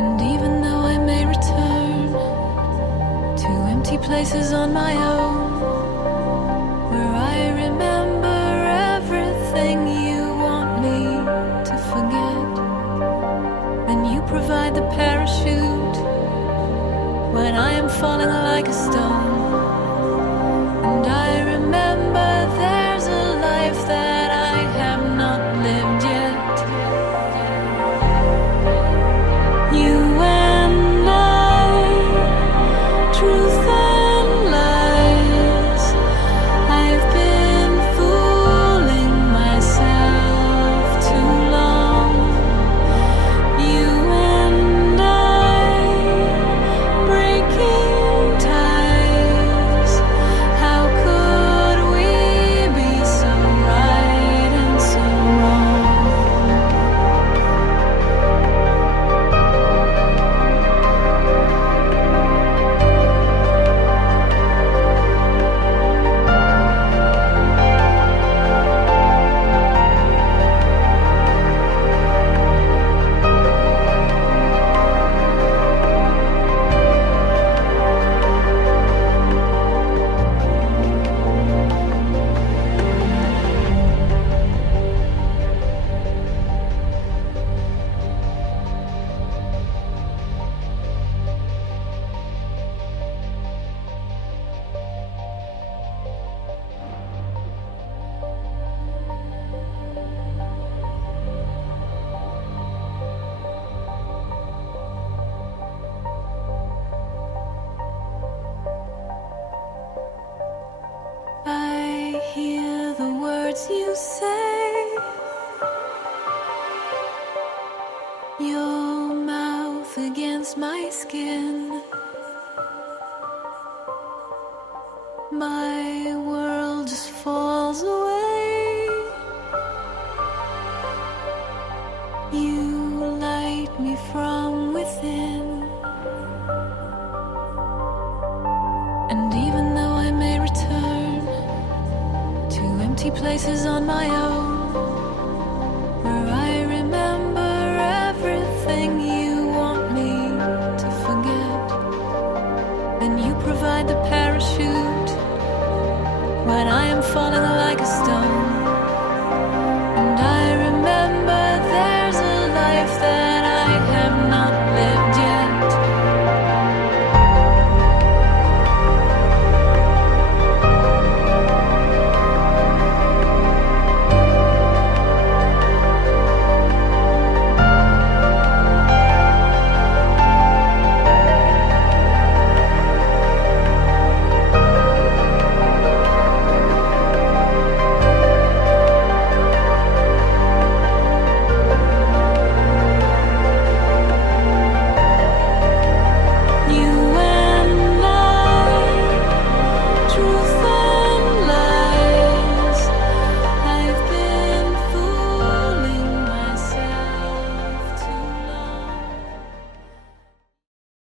And even though I may return to empty places on my own, where I remember everything you want me to forget, then you provide the parachute when I am falling like a stone. And I remember there's a life that I have not lived yet. You and I, truth and lies. I've been fooling myself too long. You and I, breaking ties. How could we be so right and so wrong? I hear the words you say, your mouth against my skin. My world just falls away. You light me from within. And even though I may return to empty places on my own,